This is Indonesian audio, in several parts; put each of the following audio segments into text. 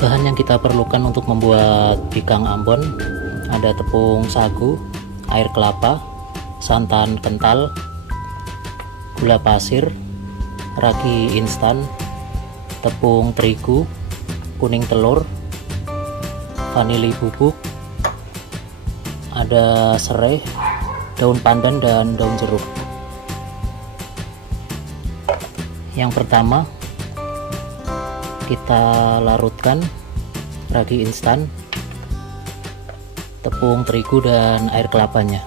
Bahan yang kita perlukan untuk membuat bikang Ambon ada tepung sagu, air kelapa, santan kental, gula pasir, ragi instan, tepung terigu, kuning telur, vanili bubuk, ada serai, daun pandan, dan daun jeruk. Yang pertama, kita larutkan ragi instan, tepung terigu, dan air kelapanya.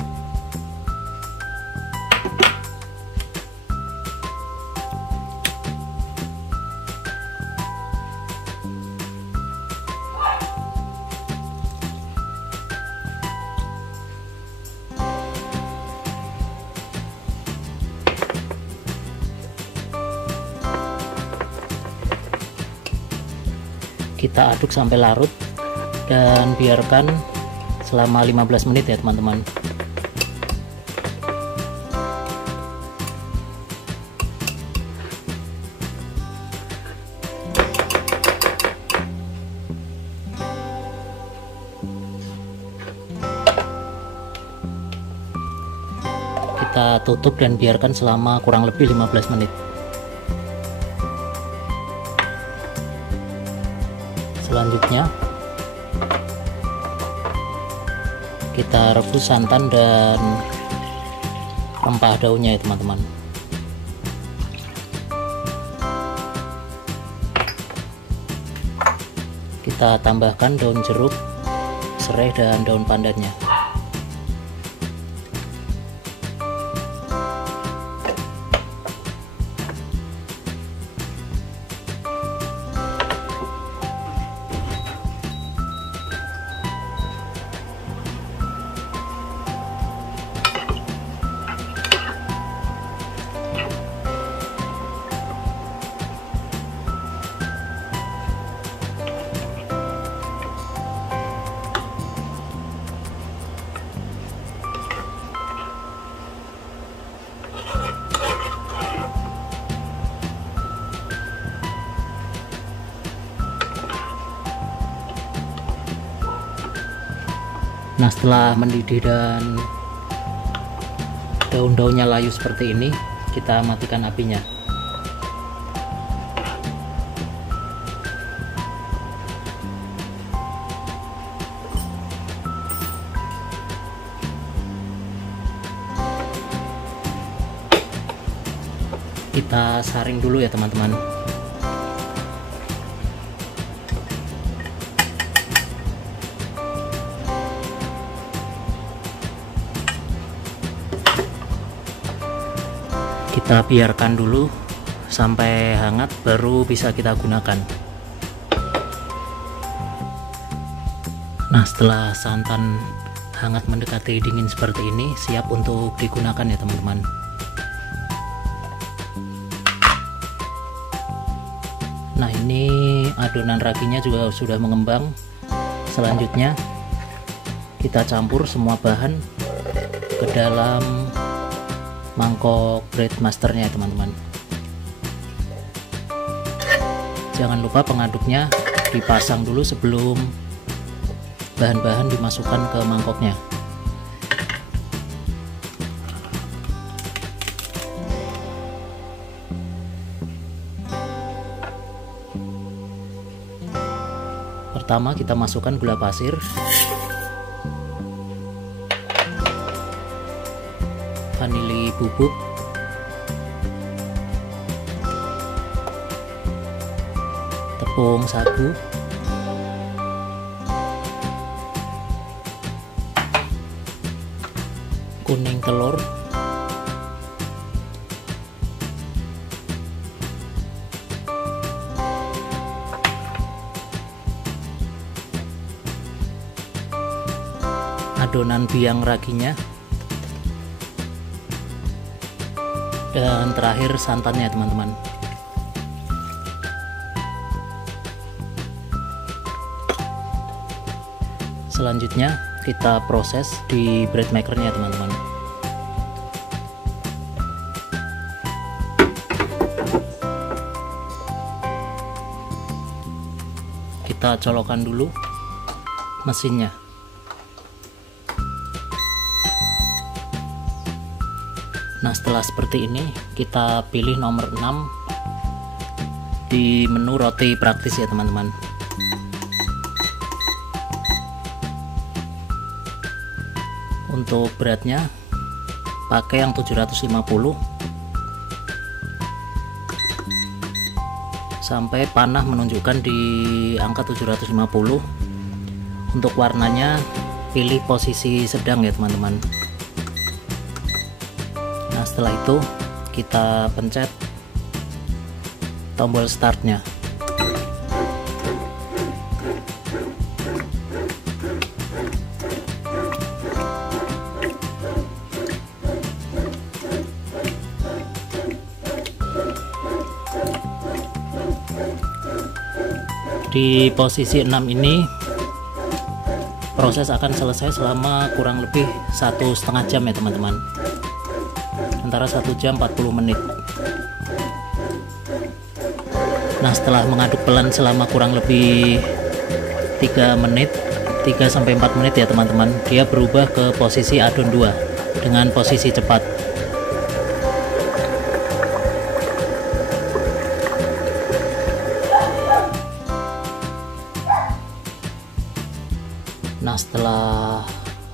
Kita aduk sampai larut dan biarkan selama 15 menit ya teman-teman. Kita tutup dan biarkan selama kurang lebih 15 menit. Selanjutnya kita rebus santan dan rempah daunnya ya teman-teman. Kita tambahkan daun jeruk, serai, dan daun pandannya. Nah, setelah mendidih dan daun-daunnya layu seperti ini, kita matikan apinya. Kita saring dulu ya teman-teman. Kita biarkan dulu sampai hangat, baru bisa kita gunakan. Nah, setelah santan hangat mendekati dingin seperti ini, siap untuk digunakan ya teman-teman. Nah, ini adonan raginya juga sudah mengembang. Selanjutnya kita campur semua bahan ke dalam mangkok bread masternya ya teman-teman. Jangan lupa pengaduknya dipasang dulu sebelum bahan-bahan dimasukkan ke mangkoknya. Pertama kita masukkan gula pasir, vanili bubuk, tepung sagu, kuning telur, adonan biang raginya, dan terakhir santannya teman-teman. Selanjutnya kita proses di bread makernya teman-teman. Kita kita colokkan dulu mesinnya. Nah, setelah seperti ini kita pilih nomor 6 di menu roti praktis ya teman-teman. Untuk beratnya pakai yang 750 sampai panah menunjukkan di angka 750. Untuk warnanya pilih posisi sedang ya teman-teman. Nah, setelah itu kita pencet tombol startnya. Di posisi 6 ini proses akan selesai selama kurang lebih 1,5 jam ya teman-teman, antara 1 jam 40 menit. Nah, setelah mengaduk pelan selama kurang lebih 3 sampai 4 menit ya teman-teman, dia berubah ke posisi adon 2 dengan posisi cepat. Nah, setelah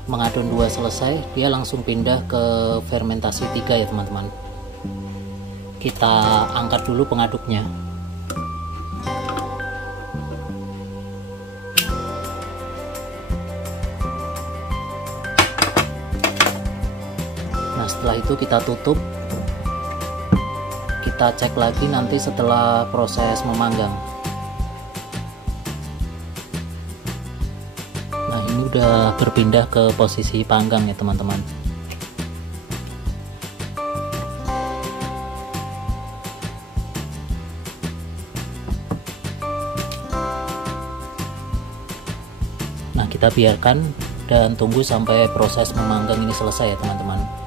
mengadon 2 selesai, dia langsung pindah ke fermentasi 3 ya teman-teman. Kita angkat dulu pengaduknya. Nah, setelah itu kita tutup. Kita cek lagi nanti setelah proses memanggang. Nah, ini udah berpindah ke posisi panggang ya teman-teman. Nah, kita biarkan dan tunggu sampai proses memanggang ini selesai ya teman-teman.